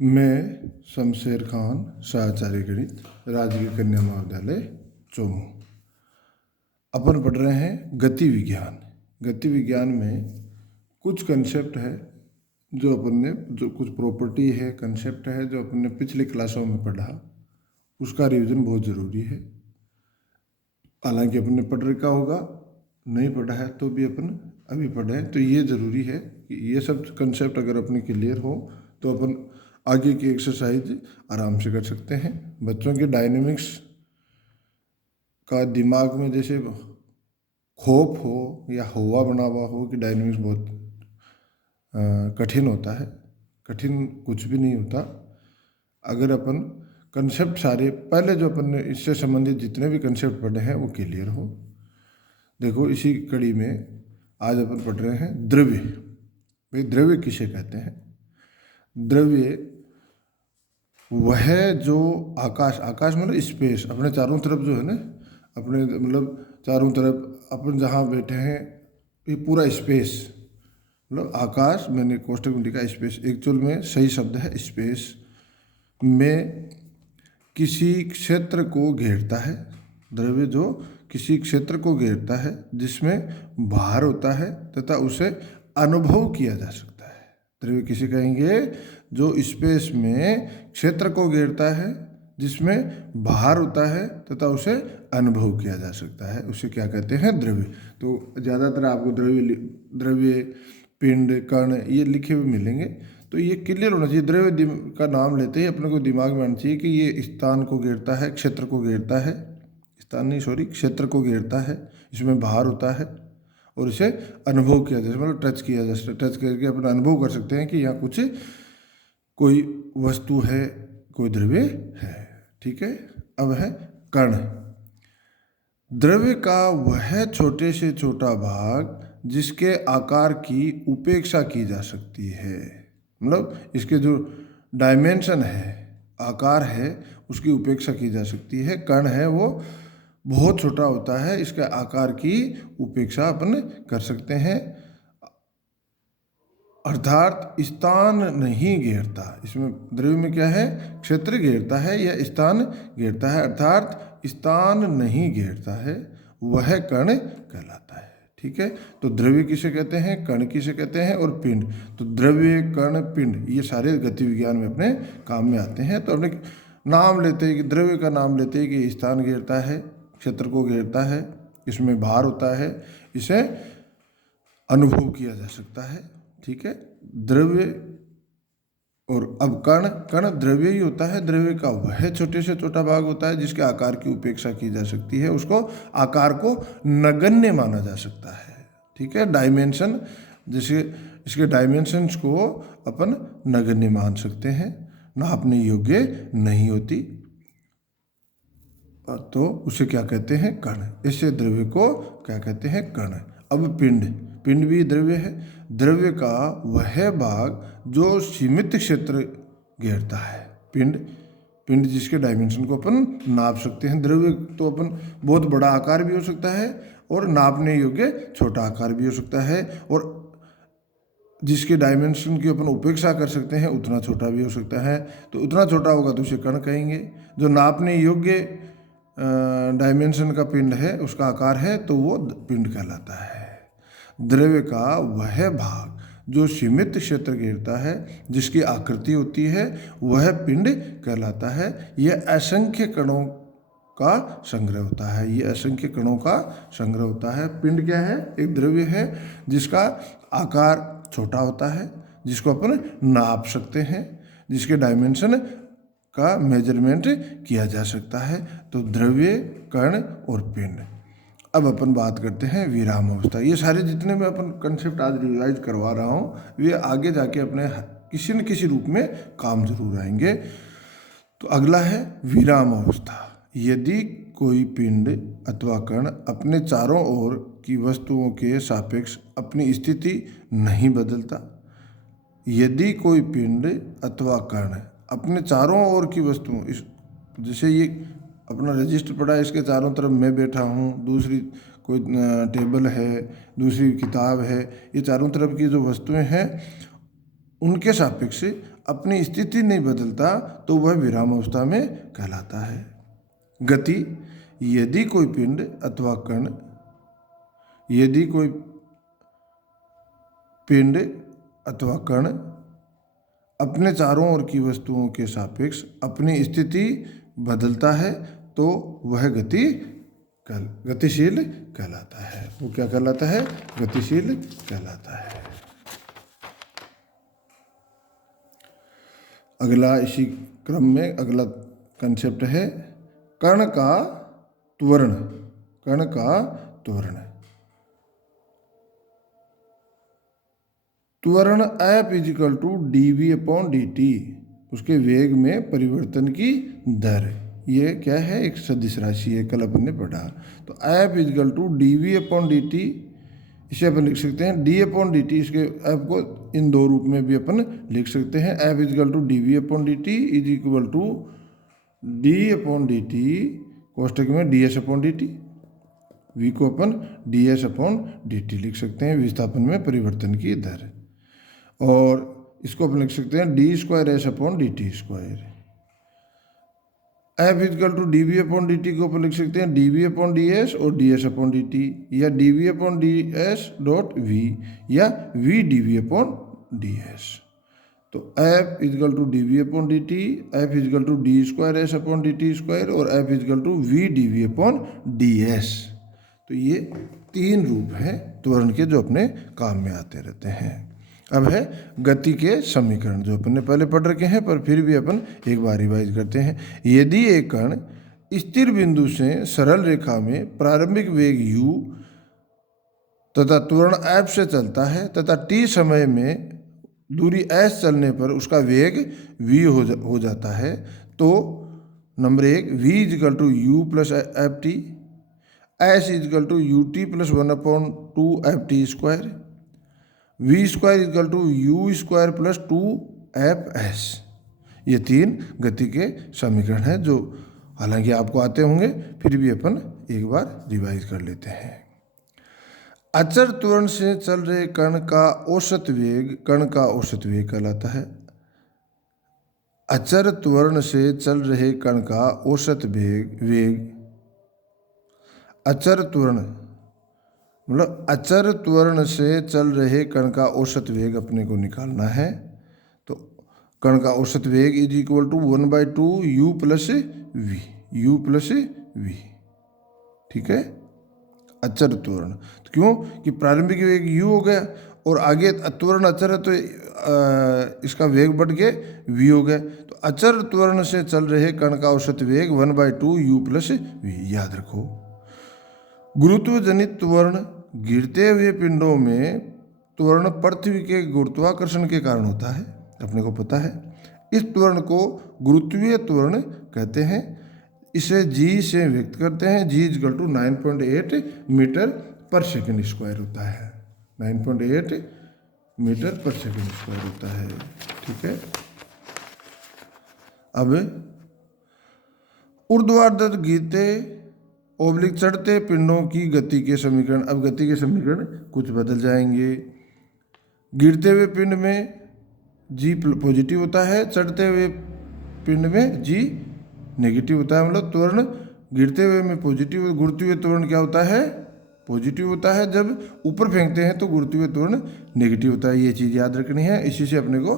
मैं शमशेर खान, सहाचार्य गणित, राजकीय कन्या महाविद्यालय चोमू। अपन पढ़ रहे हैं गति विज्ञान। गति विज्ञान में कुछ कंसेप्ट है जो कुछ प्रॉपर्टी है, कंसेप्ट है जो अपन ने पिछली क्लासों में पढ़ा, उसका रिवीजन बहुत ज़रूरी है। हालांकि अपन ने पढ़ रखा होगा, नहीं पढ़ा है तो भी अपन अभी पढ़ें, तो ये ज़रूरी है कि ये सब कंसेप्ट अगर अपने क्लियर हो तो अपन आगे की एक्सरसाइज आराम से कर सकते हैं। बच्चों के डायनेमिक्स का दिमाग में जैसे खौफ हो या हवा बना हुआ हो कि डायनेमिक्स बहुत कठिन होता है, कठिन कुछ भी नहीं होता अगर अपन कंसेप्ट सारे पहले जो अपन ने इससे संबंधित जितने भी कंसेप्ट पढ़े हैं वो क्लियर हो। देखो, इसी कड़ी में आज अपन पढ़ रहे हैं द्रव्य। भाई, द्रव्य किसे कहते हैं? द्रव्य वह जो आकाश मतलब स्पेस, अपने चारों तरफ जो है ना, अपने मतलब चारों तरफ अपन जहाँ बैठे हैं ये पूरा स्पेस, मतलब आकाश, मैंने कोष्टक में लिखा स्पेस, एक्चुअल में सही शब्द है स्पेस, में किसी क्षेत्र को घेरता है। द्रव्य जो किसी क्षेत्र को घेरता है जिसमें भार होता है तथा उसे अनुभव किया जा सकता है। द्रव्य किसे कहेंगे? जो स्पेस में क्षेत्र को घेरता है जिसमें भार होता है तथा उसे अनुभव किया जा सकता है, उसे क्या कहते हैं? द्रव्य। तो ज़्यादातर आपको द्रव्य, पिंड, कण ये लिखे हुए मिलेंगे, तो ये क्लियर होना चाहिए। द्रव्य का नाम लेते ही अपने को दिमाग में आना चाहिए कि ये स्थान को घेरता है, क्षेत्र को घेरता है, क्षेत्र को घेरता है, इसमें भार होता है और इसे अनुभव किया जा सकता है, मतलब टच किया जा सकता है। टच करके अपन अनुभव कर सकते हैं कि यहाँ कुछ कोई वस्तु है, कोई द्रव्य है। ठीक है। अब है कण। द्रव्य का वह छोटे से छोटा भाग जिसके आकार की उपेक्षा की जा सकती है, मतलब इसके जो डायमेंशन है, आकार है, उसकी उपेक्षा की जा सकती है। कण है वो बहुत छोटा होता है, इसके आकार की उपेक्षा अपन कर सकते हैं, अर्थात स्थान नहीं घेरता। इसमें द्रव्य में क्या है? क्षेत्र घेरता है या स्थान घेरता है, अर्थात स्थान नहीं घेरता है, वह कण कहलाता है। ठीक है। तो द्रव्य किसे कहते हैं, कण किसे कहते हैं और पिंड। तो द्रव्य, कण, पिंड ये सारे गति विज्ञान में अपने काम में आते हैं। तो अपने नाम लेते हैं कि द्रव्य का नाम लेते हैं कि स्थान घेरता है, क्षेत्र को घेरता है, इसमें भार होता है, इसे अनुभव किया जा सकता है। ठीक है। द्रव्य और अब कण द्रव्य ही होता है। द्रव्य का वह छोटे से छोटा भाग होता है जिसके आकार की उपेक्षा की जा सकती है, उसको आकार को नगण्य माना जा सकता है। ठीक है। डायमेंशन, जैसे इसके डायमेंशंस को अपन नगण्य मान सकते हैं, नापने योग्य नहीं होती, तो उसे क्या कहते हैं? कण। इससे द्रव्य को क्या कहते हैं? कण। अब पिंड भी द्रव्य है। द्रव्य का वह भाग जो सीमित क्षेत्र घेरता है। पिंड जिसके डायमेंशन को अपन नाप सकते हैं। द्रव्य तो अपन बहुत बड़ा आकार भी हो सकता है और नापने योग्य छोटा आकार भी हो सकता है, और जिसके डायमेंशन की अपन उपेक्षा कर सकते हैं उतना छोटा भी हो सकता है। तो उतना छोटा होगा तो उसे कण कहेंगे। जो नापने योग्य डायमेंशन का पिंड है, उसका आकार है, तो वो पिंड कहलाता है। द्रव्य का वह भाग जो सीमित क्षेत्र घेरता है, जिसकी आकृति होती है, वह पिंड कहलाता है। यह असंख्य कणों का संग्रह होता है। ये असंख्य कणों का संग्रह होता है। पिंड क्या है? एक द्रव्य है जिसका आकार छोटा होता है, जिसको अपन नाप सकते हैं, जिसके डायमेंशन का मेजरमेंट किया जा सकता है। तो द्रव्य, कण और पिंड। अब अपन बात करते हैं विराम अवस्था। ये सारे जितने मैं अपन कंसेप्ट आज रिवाइज करवा रहा हूँ, वे आगे जाके अपने किसी न किसी रूप में काम जरूर आएंगे। तो अगला है विराम अवस्था। यदि कोई पिंड अथवा कण अपने चारों ओर की वस्तुओं के सापेक्ष अपनी स्थिति नहीं बदलता, यदि कोई पिंड अथवा कण अपने चारों ओर की वस्तुओं, जैसे ये अपना रजिस्टर पड़ा है, इसके चारों तरफ मैं बैठा हूँ, दूसरी कोई टेबल है, दूसरी किताब है, ये चारों तरफ की जो वस्तुएं हैं उनके सापेक्ष अपनी स्थिति नहीं बदलता तो वह विरामावस्था में कहलाता है। गति, यदि कोई पिंड अथवा कण अपने चारों ओर की वस्तुओं के सापेक्ष अपनी स्थिति बदलता है तो वह गतिशील कहलाता है। वो क्या कहलाता है? गतिशील कहलाता है। अगला इसी क्रम में अगला कंसेप्ट है कण का त्वरण। कण का त्वरण, त्वरण F equal to dv upon dt, उसके वेग में परिवर्तन की दर। ये क्या है? एक सदिश राशि है, कल अपन ने पढ़ा। तो F equal to dv upon dt, इसे अपन लिख सकते हैं d अपॉन dt। इसके F को इन दो रूप में भी अपन लिख सकते हैं। F equal to dv upon dt is equal to d upon dt कोष्टक में ds अपॉन dt। v को अपन ds अपॉन dt लिख सकते हैं, विस्थापन में परिवर्तन की दर। और इसको अपन लिख सकते हैं D square S upon D T square. F equal to D V upon D T को अपन लिख सकते हैं D V upon D S और D S upon D T, या D V upon D S dot V, या V D V upon D S. तो F equal to D V upon D T, F equal to D square S upon D T square, और F equal to V D V upon D S. तो ये तीन रूप हैं त्वरण के जो अपने काम में आते रहते हैं। अब है गति के समीकरण, जो अपन ने पहले पढ़ रखे हैं, पर फिर भी अपन एक बार रिवाइज करते हैं। यदि एक कण स्थिर बिंदु से सरल रेखा में प्रारंभिक वेग u तथा त्वरण f से चलता है तथा t समय में दूरी s चलने पर उसका वेग v हो जाता है, तो number 1 v equal to u plus F T, s equal to U T plus 1/2 F T square, v square equal to U square plus 2f(s). ये तीन गति के समीकरण हैं जो हालांकि आपको आते होंगे, फिर भी अपन एक बार रिवाइज कर लेते हैं। अचर त्वरण से चल रहे कण का औसत वेग कहलाता है। अचर त्वरण से चल रहे कण का औसत वेग अचर त्वरण से चल रहे कण का औसत वेग अपने को निकालना है। तो कण का औसत वेग is equal to 1/2 u plus V. ठीक है, अचर त्वरण। तो क्यों कि प्रारंभिक वेग u हो गया और आगे त्वरण अचर है तो इसका वेग बढ़ के v हो गया। तो अचर त्वरण से चल रहे कण का औसत वेग 1/2 u प्लस वी। याद रखो, गुरुत्व जनित त्वरण गिरते हुए पिंडों में त्वरण पृथ्वी के गुरुत्वाकर्षण के कारण होता है, अपने को पता है। इस त्वरण को गुरुत्वीय त्वरण कहते हैं। इसे g से व्यक्त करते हैं। g इक्वल टू 9.8 मीटर पर सेकंड स्क्वायर होता है। 9.8 मीटर पर सेकंड स्क्वायर होता है। ठीक है, अब ऊर्ध्वाधर गिरते ओब्लिक चढ़ते पिंडों की गति के समीकरण। अब गति के समीकरण कुछ बदल जाएंगे। गिरते हुए पिंड में g पॉजिटिव होता है, चढ़ते हुए पिंड में g नेगेटिव होता है। मतलब त्वरण गिरते हुए में पॉजिटिव, गुरुत्वीय त्वरण क्या होता है? पॉजिटिव होता है। जब ऊपर फेंकते हैं तो गुरुत्वीय त्वरण नेगेटिव होता है। ये चीज़ याद रखनी है। इसी से अपने को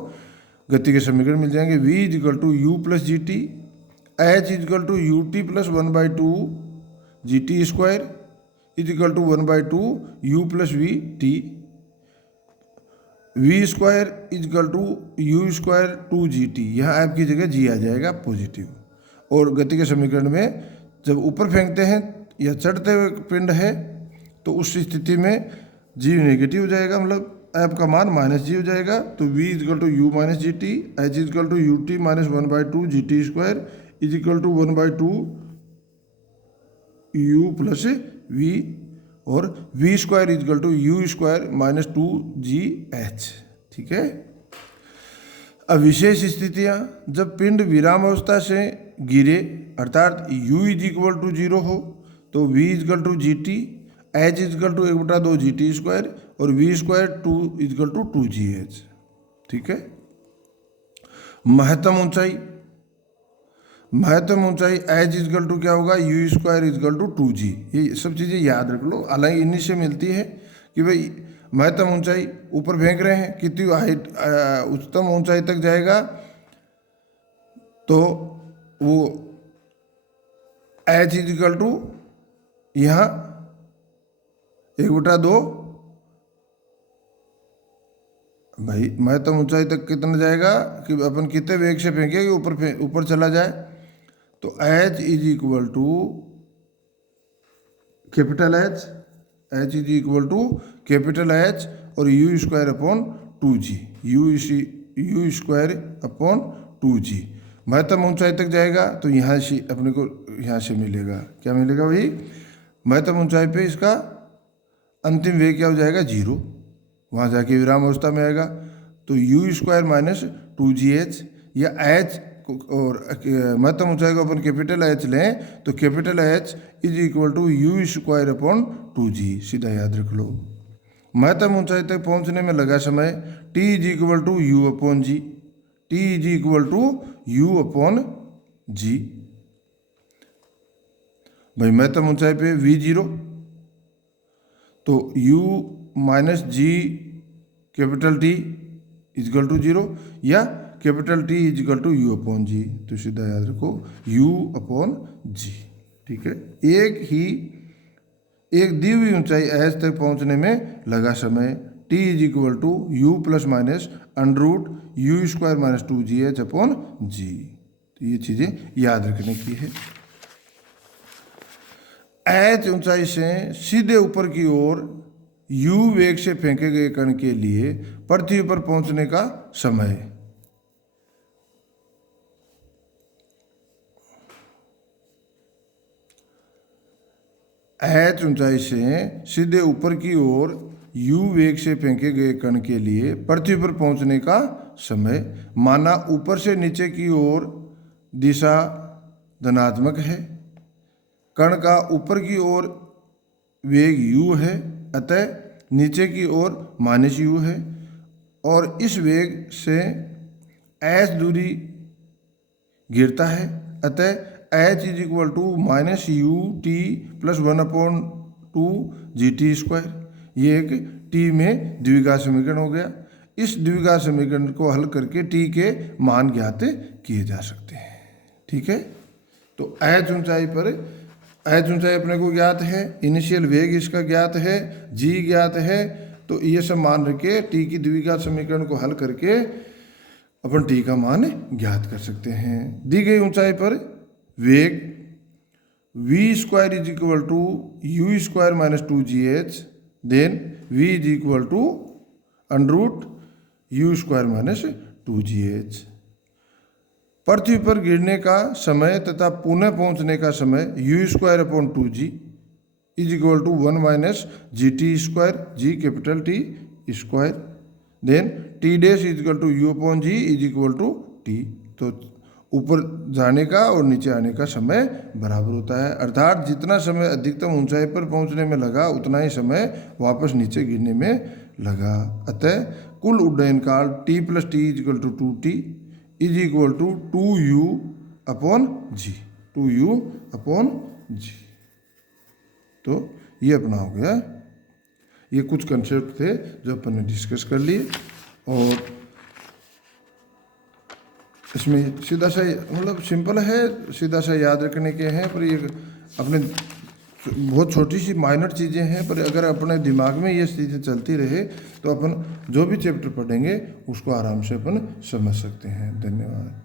गति के समीकरण मिल जाएंगे। v equal to U plus G T, H equal to U T plus 1/2 G T square equal to 1/2 U plus V T, V square equal to U square 2gt। यहाँ आपकी जगह g आ जाएगा पॉजिटिव। और गति के समीकरण में जब ऊपर फेंकते हैं या चढ़ते हुए पिंड है तो उस स्थिति में g नेगेटिव हो जाएगा, मतलब ऐप का मान -g हो जाएगा। तो v equal to U minus G T, H equal to U T minus 1/2 G T square equal to 1/2 u plus v, और v square equal to U square minus 2gh। ठीक है। अब विशेष स्थितियां, जब पिंड विराम अवस्था से गिरे अर्थात u इज इक्वल टू 0 हो तो v equal to G T, h equal to 1/2 G T square और v square 2 equal to 2gh। ठीक है। महत्तम ऊंचाई एच इजकल टू क्या होगा, you square is equal to 2g। ये सब चीज़ें याद रख लो, हालांकि इन्हीं से मिलती है कि भाई महत्तम ऊंचाई ऊपर फेंक रहे हैं, कितनी हाइट उच्चतम ऊंचाई तक जाएगा तो वो एच इजकल टू यहाँ 1/2 भाई महत्तम ऊंचाई तक कितना जाएगा कि अपन कितने वेग से फेंके कि ऊपर चला जाए, तो H is equal to capital H is equal to capital H और U square upon 2g, U square upon 2g। महत्तम ऊंचाई तक जाएगा तो यहाँ से अपने को यहाँ से मिलेगा, क्या मिलेगा भाई, महत्तम ऊंचाई पे इसका अंतिम वेग क्या हो जाएगा, 0, वहाँ जाके विराम अवस्था में आएगा। तो यू स्क्वायर माइनस 2gh या एच और महत्तम ऊंचाई को अपन कैपिटल एच लें तो capital H is equal to U square upon 2g, सीधा याद रख लो। महत्तम ऊंचाई तक पहुंचने में लगा समय t is equal to U upon G, t is equal to U upon G. भाई महत्तम ऊंचाई पे v0 तो u minus G capital T equal to 0 या capital T equal to U upon G, तो सीधा याद रखो u अपॉन जी। ठीक है, एक दी हुई ऊंचाई एच तक पहुंचने में लगा समय t is equal to U plus minus under root U square minus 2gh upon G. तो ये चीज़ें याद रखने की है। एच ऊंचाई से सीधे ऊपर की ओर u वेग से फेंके गए कण के लिए पृथ्वी पर पहुंचने का समय, एच ऊंचाई से सीधे ऊपर की ओर u वेग से फेंके गए कण के लिए पृथ्वी पर पहुंचने का समय, माना ऊपर से नीचे की ओर दिशा धनात्मक है, कण का ऊपर की ओर वेग u है, अतः नीचे की ओर माइनस u है, और इस वेग से h दूरी गिरता है, अतः h is equal to minus U T plus 1/2 GT square. ये एक t में द्विघात समीकरण हो गया। इस द्विघात समीकरण को हल करके t के मान ज्ञात किए जा सकते हैं। ठीक है, तो h ऊंचाई पर अपने को ज्ञात है, इनिशियल वेग इसका ज्ञात है, g ज्ञात है, तो ये सब मान रखे t की द्विघात समीकरण को हल करके अपन t का मान ज्ञात कर सकते हैं। दी गई ऊंचाई पर वेग v square is equal to U square minus 2gh, then v is equal to under root U square minus 2gh। पृथ्वी पर गिरने का समय तथा पुनः पहुंचने का समय U square upon 2g is equal to 1 minus GT square, g capital T square, then t dash is equal to U upon G is equal to t। तो ऊपर जाने का और नीचे आने का समय बराबर होता है, अर्थात जितना समय अधिकतम ऊंचाई पर पहुंचने में लगा उतना ही समय वापस नीचे गिरने में लगा। अतः कुल उड्डयन काल t plus T is equal to 2t is equal to 2u upon G, 2u upon G. तो ये अपना हो गया, ये कुछ कंसेप्ट थे जो अपन ने डिस्कस कर लिए, और इसमें सीधा सा मतलब सिंपल है, सीधा सा याद रखने के हैं, पर ये अपने बहुत छोटी सी माइनर चीज़ें हैं, पर अगर अपने दिमाग में ये चीज़ें चलती रहे तो अपन जो भी चैप्टर पढ़ेंगे उसको आराम से अपन समझ सकते हैं। धन्यवाद।